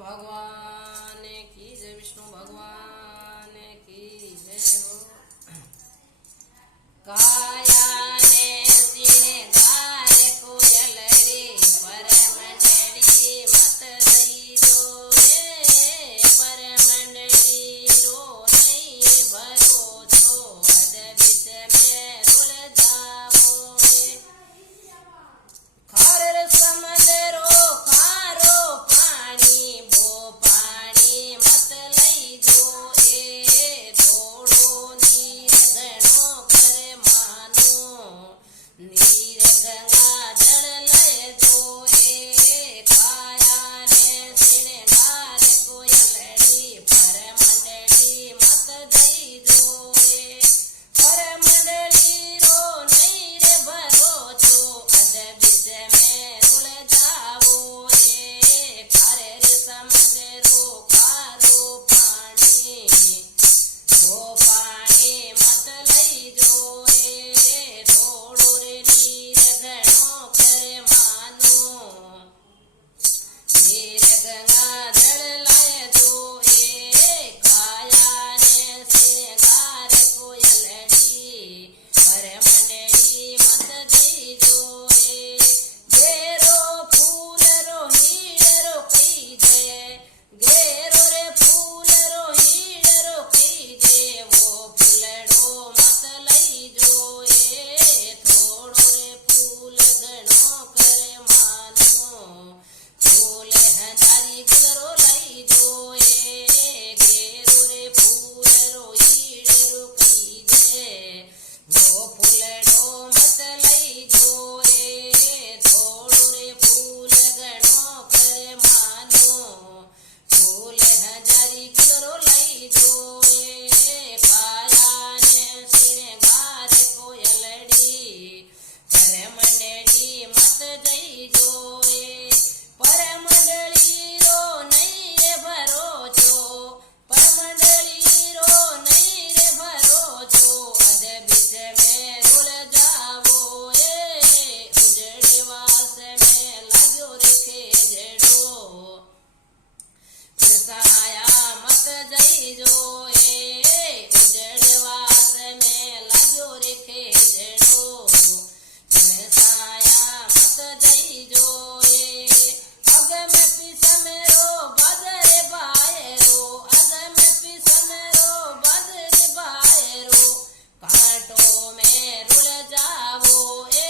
भगवान की जय, विष्णु भगवान की जय हो। काया ने सिंगार कोयलड़ी परमंडली मत दई दो रे, परमंडली रो नहीं भरो तो अद बिच में रुल जाओ रे। खार समंदरो खारो पानी वो पानी मत लई दो ए, थोड़ो नीर घणो कर मानो, नीर गंगा जल लय दो ए। काया ने सिंगार कोयलड़ी परमंडली मत दई दो ए, परमंडली रो नहीं रे भरो तो अद बिच में रुल जाओ रे। खारे रे समंदरो खारो पानी वो पानी मत लई जो रे, थोड़ो रे नीर घणो कर मानो, नीर गंगा जल लय दो ए। काया ने सिंगार कोयलड़ी परमंडली मत दई दो ए। घेरो फूल रो हीड़ रो कई जय, घेरो रे फूल रो हीड़ रो कई जय, वो फूलड़ो मत लई जो ए, थोड़ो रे फूल घणो कर मानो, फूल हजारी गुलरो लई जो ए। घेरो रे फूल रो हीड़ रो कई जय, वो फूलड़ो मत लई जो ए, थोड़ो रे फूल घणो कर मानो, फूल हजारी गुलरो लई जो ए। काया ने सिंगार कोयलड़ी परमंडली मत दई जो ए, परमंडली रो नहीं रे भरो जो, परमंडली रो नहीं रे भरो जो अद बिच में रुल जाओ ए। उजड़े वास में लाग्यो रे खेजड़ो, कृष्णाया मत दई जो ए, उजड़े वास में लाग्यो रे खेजड़ो, कृष्णाया मत दई जो ए। अग में पिसम रो बदरे बायरो, अग में पिसम रो बदरे बायरो, कांटों में रुल जाओ ए।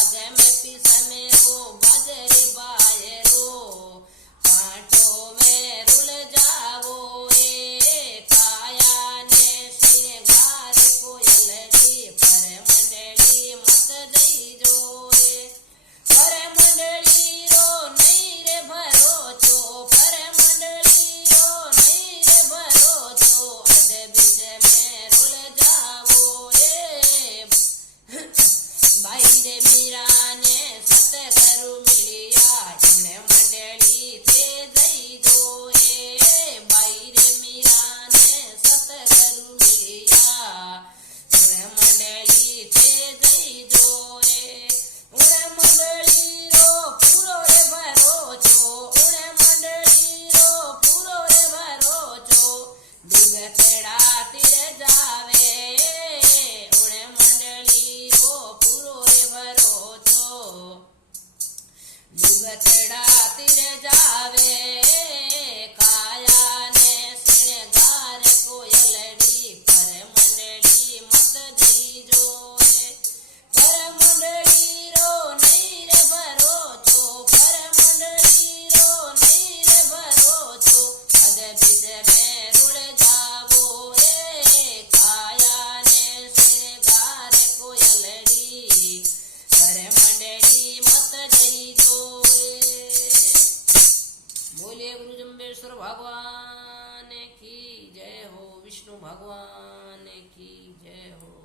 अग में पिसम रो बदरे बायरो, कांटों में रुल जाओ ए। काया ने सिंगार कोयलड़ी परमंडली मत दई जो ए, परमंडली रो नहीं रे भरो तो, परमंडली रो नहीं रे भरो तो अद बिच में रुल जाओ ए। भाई रे मीरा ने सतगुरु मिलिया उन मंडली थे दई दो ए। भाई रे मीरा ने सतगुरु मिलिया उन मंडली थे दई दो ए। उन मंडली रो पूरो रे भरो जो, उन मंडली रो पूरो रे भरो जो, दुगतड़ा तिर जावे उन मंडली रो पूरो रे भरो जो, दुगतड़ा तिर जावे। काया ने सिंगार कोयलड़ी परमंडली मत दई जो ए, परमंडली रो नहीं रे भरो जो, परमंडली रो नहीं रे भरो जो अद बिच में रुल जाओ ए। काया ने सिंगार कोयलड़ी परमंडली मत दई जो ए। बोलिए गुरु जम्बेश्वर भगवान की जय हो, विष्णु भगवान की जय हो।